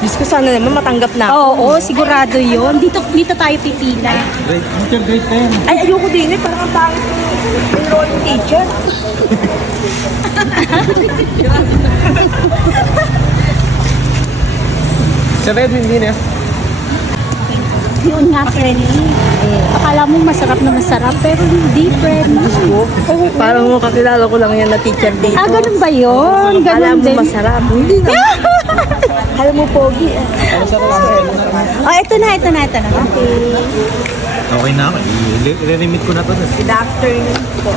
Diyos ko, sana naman matanggap na ako. Oo, sigurado yun. Dito tayo pipila. Grade 10. Ay, ayoko din eh. Parang ang pangit yung enrolling teacher. Sa Redmond din eh. Yun nga, friendly. Akala mo masarap na masarap, pero hindi, friendly. Parang kakilala ko lang yan na teacher dito. Ah, ganun ba yun? Alam Ganun mo din. masarap. Hindi na. Alam mo, pogi. Oh, ito na. Okay. Okay na ako. I-remit ko na to. Good afternoon po.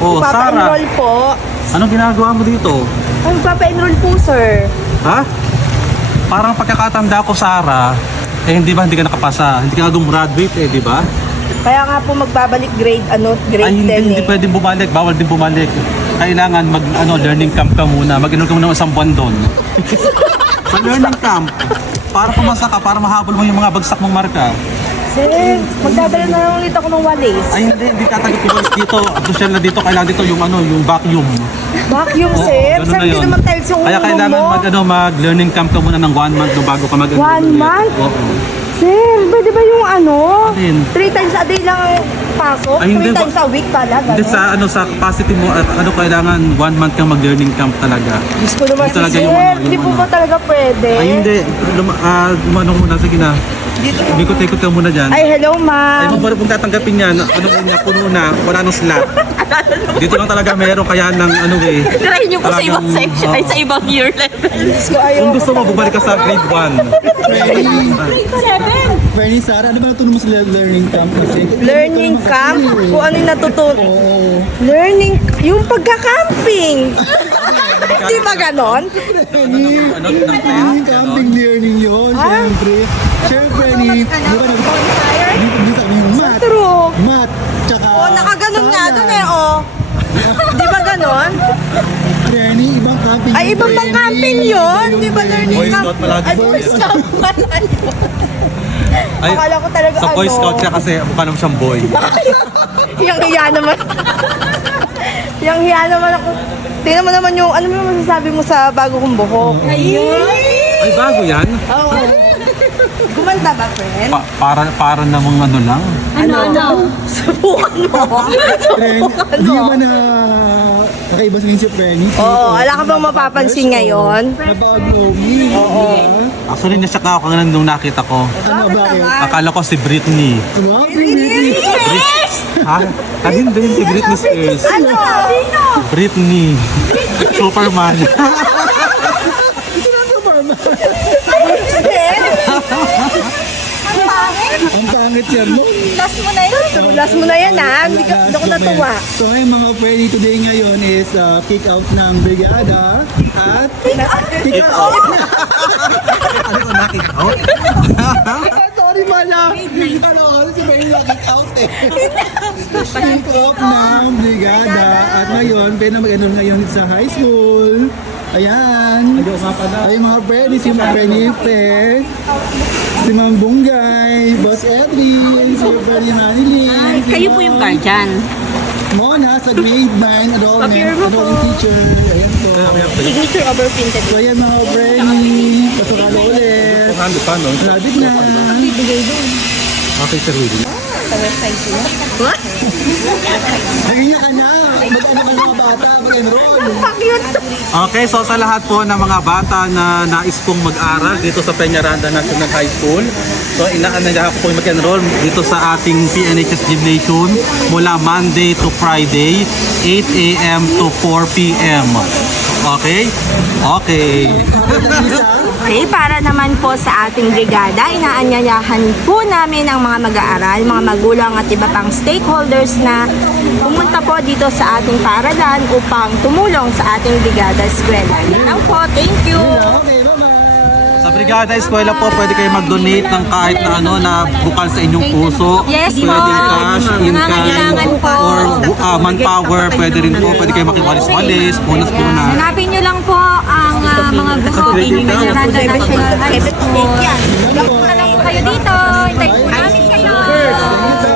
Oh, Sarah. Papa-enroll po. Anong ginagawa mo dito? Ay, papa-enroll po, sir. Ha? Parang pagkakatanda ko, Sarah, hindi ka nakapasa. Hindi ka na gumraduate di ba? Kaya nga po magbabalik grade Ay, 10 hindi pwedeng bumalik. Bawal din bumalik. Kailangan learning camp ka muna. Mag-enroll ka muna ng isang buwan doon. Sa learning camp, para pumasa ka, para mahabol mo yung mga bagsak mong marka. Sir, magdadala na lang ulit ako ng walis. Ay, hindi tatanggap yung voice dito. Social na dito, kailangan dito yung yung vacuum. Vacuum, Oo, sir? ganun Sir, na hindi yun. naman tayo sa Kaya kailangan mag-learning camp ka muna ng 1 month bago ka mag-enroll. 1 ulit. month? Oo. Sir, pwede ba yung Alin? 3 times a day lang ang pasok? Ay, hindi 3 ba- times a week pala, Hindi gano'n? sa capacity mo kailangan 1 month kang mag-learning camp talaga. Diyos ko naman, Ito talaga sir. yung Hindi po ba talaga pwede? Ay hindi, muna, sige na. Ikot-ikot ka muna dyan. Ay, hello, Ay, ma'am. magbara kung tatanggapin yan, puno na, wala nang slot. Dito lang talaga meron, kaya ng Try nyo po sa ibang talagang, section, ay sa ibang year level. Diyos ko, ayaw Kung gusto mo, bumalik ka sa grade 1. Bernie, Sarah, ano ba natutunan mo sa learning camp kasi? Learning camp? Kung ano yung natutunan? Learning, yung pagka-camping. Di ba ganon? Learning camping learning yun, syempre. Syempre, di ba nag-dito sa yung math, True. tsaka Oh, nakaganon nga dun eh, oh. Di ba ganon? Bernie, ibang camping. Ay, ibang bang camping yun? Di ba learning Boy camp? Scout palagi. Ay, Boy Scout pala yun. Ay, Akala ko talaga sa Boy Scout siya kasi mukha naman siyang boy. Yang hiya naman. Yang hiya naman ako. Tingnan mo naman yung, ano mo masasabi mo sa bago kong buhok? Ay, bago yan? Oo. Gumanda ba, friend? Para namang lang. Ano? Subukan mo. Hindi ba na kakaiba sa si Bernie? Oo, wala ka bang mapapansin ngayon? Napag-logi. Oo. Actually, nasyak ako kanina nung nakita ko. Ano ba kayo? Akala ko si Britney. Wow, Bernie. Ha? Ah, hindi si Britney Spears. Ano? Sino? Britney. Superman. Ang pangit sir mo. Last mo na yun. Last mo na yan, ha? Hindi ako natuwa. So ngayon mga Bernie, today ngayon is kick out ng brigada at kick out. Ano ko nakita? Oh? Sorry mala. Ano kasi si Bernie na kick out eh. Kick out ng brigada at ngayon, pwede mag-enroll ngayon sa high school. Ayan. Ay mga Bernie, si Bernie Fair. Si Ma'am Bunggay, Boss Edwin, si Bernie Manilin. Kayo po yung guardian. Mona sa grade 9 enrolling teacher. Ayan po. Signature overprinted. So ayan mga Bernie, pasokalo ulit. Paano? Malapit na. Okay, Sir Willie. Naging ka na. Mag-ano ka mga bata, mag-enroll. Okay, so sa lahat po ng mga bata na nais pong mag-aral dito sa Peñaranda National High School, so inaanaya ko po mag-enroll dito sa ating PNHS Gymnasium mula Monday to Friday, 8 a.m. to 4 p.m. Okay? Okay. Okay, para naman po sa ating brigada, inaanyayahan po namin ang mga mag-aaral, mga magulang at iba pang stakeholders na pumunta po dito sa ating paralan upang tumulong sa ating brigada eskwela. Yan lang po, thank you! Okay, bye-bye. Sa Brigada Eskwela po, pwede kayo mag-donate ng kahit na na bukal sa inyong puso. Yes, pwede ma'am. cash, in Nangangailangan po. or manpower, pwede rin po. Pwede kayo makiwalis-walis, bonus-bonus. Hanapin nyo lang po ang mga gusto ni Peñaranda National High School. Punta lang po kayo dito. Hintayin po namin kayo. Dito.